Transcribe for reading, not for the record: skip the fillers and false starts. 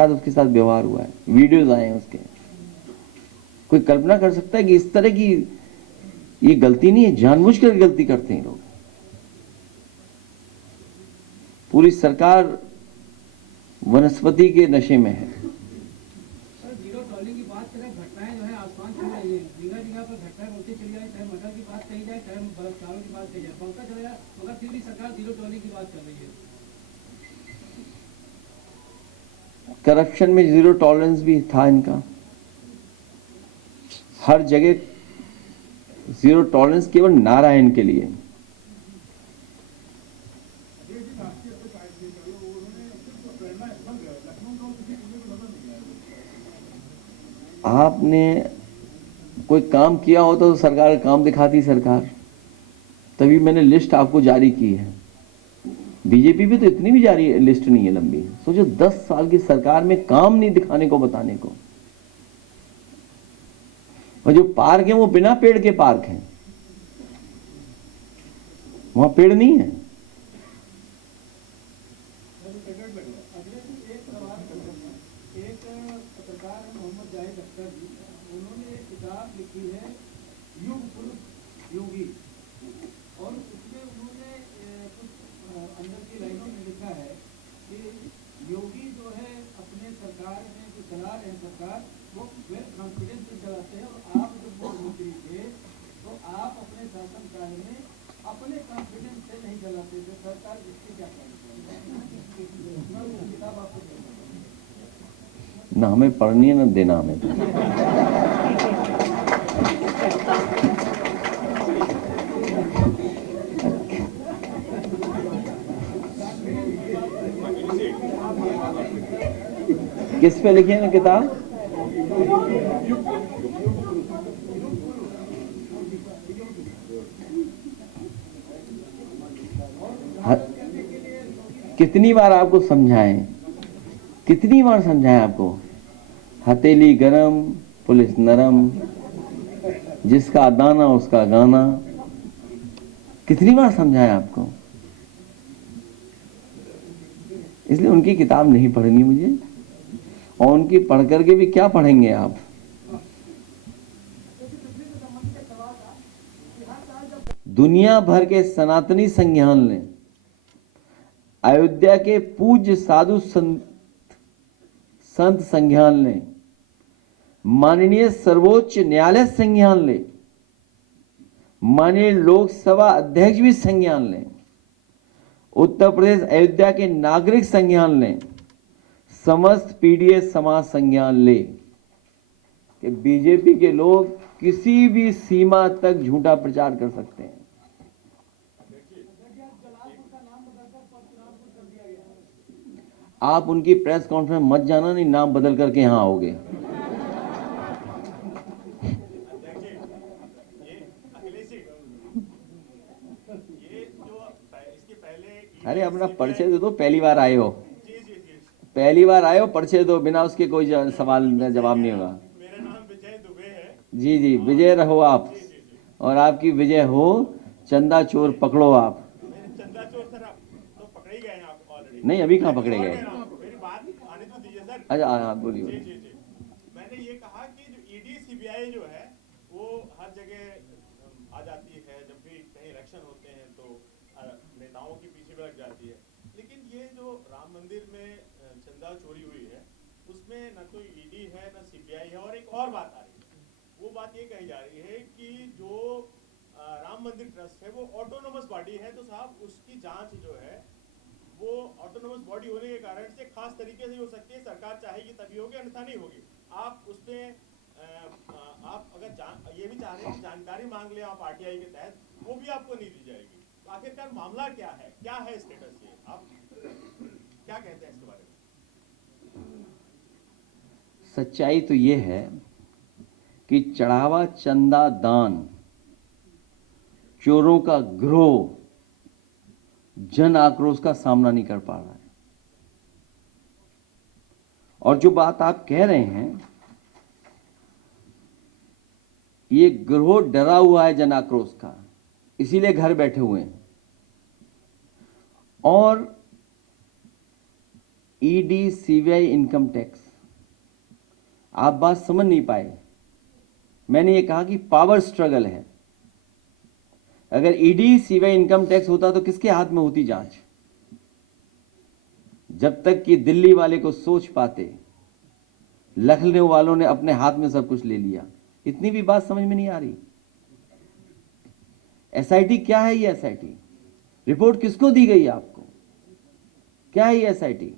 साथ उसके साथ व्यवहार हुआ है, वीडियोज आए हैं उसके। कोई कल्पना कर सकता है कि इस तरह की ये गलती नहीं है, जानबूझकर गलती करते हैं लोग। पूरी सरकार वनस्पति के नशे में है। सर, जीरो टॉलिंग की बात करें, घटनाएं जो है आसमान छू रही है, जगह जगह पर घटनाएं होती चली जाए, चाहे मर्डर की बात कही जाए, चाहे बलात्कारों की बात कही जाए, बढ़ता चला जाए, मगर फिर भी सरकार जीरो टॉलिंग की बात कर रही है। करप्शन में जीरो टॉलरेंस भी था इनका, हर जगह जीरो टॉलरेंस केवल नारायण के लिए। आपने कोई काम किया होता तो सरकार काम दिखाती सरकार, तभी मैंने लिस्ट आपको जारी की है। बीजेपी भी तो इतनी भी जारी लिस्ट नहीं है लंबी। सोचो 10 साल की सरकार में काम नहीं दिखाने को, बताने को। और जो पार्क है वो बिना पेड़ के पार्क हैं, वहां पेड़ नहीं है। एक पत्रकार है मोहम्मद जाहिद अख्तर जी, उन्होंने एक किताब लिखी है युग पुरुष योगी, और उसमें उन्होंने कुछ अंदर की लाइनों में लिखा है कि योगी जो है अपने सरकार में जो चला रहे हैं सरकार, वो वेल कॉन्फिडेंस से चलाते हैं, और आप जब मुख्यमंत्री थे तो आप अपने शासनकाल में अपने कॉन्फिडेंस से नहीं चलाते थे सरकार, इसके क्या किताब आपको ना हमें पढ़नी है ना देना हमें। किस पे लिखी है ना किताब? कितनी बार आपको समझाएं, कितनी बार समझाएं आपको? हथेली गरम पुलिस नरम, जिसका दाना उसका गाना। कितनी बार समझाएं आपको? इसलिए उनकी किताब नहीं पढ़नी मुझे, और उनकी पढ़ करके भी क्या पढ़ेंगे आप? दुनिया भर के सनातनी संज्ञान ने, अयोध्या के पूज्य साधु संत संज्ञान ने, माननीय सर्वोच्च न्यायालय संज्ञान ले, माननीय लोकसभा अध्यक्ष भी संज्ञान लें, उत्तर प्रदेश अयोध्या के नागरिक संज्ञान लें, समस्त पीडीएस समाज संज्ञान ले कि बीजेपी के लोग किसी भी सीमा तक झूठा प्रचार कर सकते हैं। आप उनकी प्रेस कॉन्फ्रेंस मत जाना, नहीं नाम बदल करके यहां आओगे। अरे अपना परिचय दे दो, पहली बार आए हो, पहली बार आए हो, परिचय दो, बिना उसके कोई सवाल जवाब नहीं होगा। मेरा नाम विजय दुबे है। जी जी, विजय रहो आप, और आपकी विजय हो। चंदा चोर पकड़ो आप। चंदा चोर सर आप तो पकड़े ही गए हैं, आप ऑलरेडी। नहीं, अभी कहाँ पकड़े गए? मेरी बात आने तो दीजिए सर। अच्छा हाँ बोलिए। जी जी जी, मैंने ये कहा कि जो ईडी सीबीआई जो है वो हर जगह आ जाती है, जब भी कहीं इलेक्शन होते हैं तो नेताओं के पीछे भी लग जाती है, लेकिन ये जो राम मंदिर में चंदा चोरी हुई है उसमें न तो ईडी है न सीबीआई है, और एक और बात आ रही है, वो बात ये कही जा रही है कि जो राम मंदिर ट्रस्ट है वो ऑटोनोमस बॉडी है, तो साहब उसकी जांच जो है वो ऑटोनोमस बॉडी होने के कारण से खास तरीके से हो सकती है, सरकार चाहेगी तभी होगी, अन्यथा नहीं होगी। आप उसमें आप अगर ये भी चाह रहे हैं कि जानकारी मांग ले आप आरटीआई के तहत, वो भी आपको नहीं दी जाएगी। तो आखिरकार मामला क्या है स्टेटस, ये आप क्या कहते हैं इसके बारे में? सच्चाई तो ये है कि चढ़ावा, चंदा, दान, चोरों का गिरोह जन आक्रोश का सामना नहीं कर पा रहा है। और जो बात आप कह रहे हैं, ये गिरोह डरा हुआ है जन आक्रोश का, इसीलिए घर बैठे हुए हैं। और ईडी सीबीआई इनकम टैक्स, आप बात समझ नहीं पाए। मैंने ये कहा कि पावर स्ट्रगल है। अगर ईडी सीबीआई इनकम टैक्स होता तो किसके हाथ में होती जांच? जब तक कि दिल्ली वाले को सोच पाते, लखनऊ वालों ने अपने हाथ में सब कुछ ले लिया। इतनी भी बात समझ में नहीं आ रही। एसआईटी क्या है? ये एसआईटी रिपोर्ट किसको दी गई आपको? क्या है ये एसआईटी?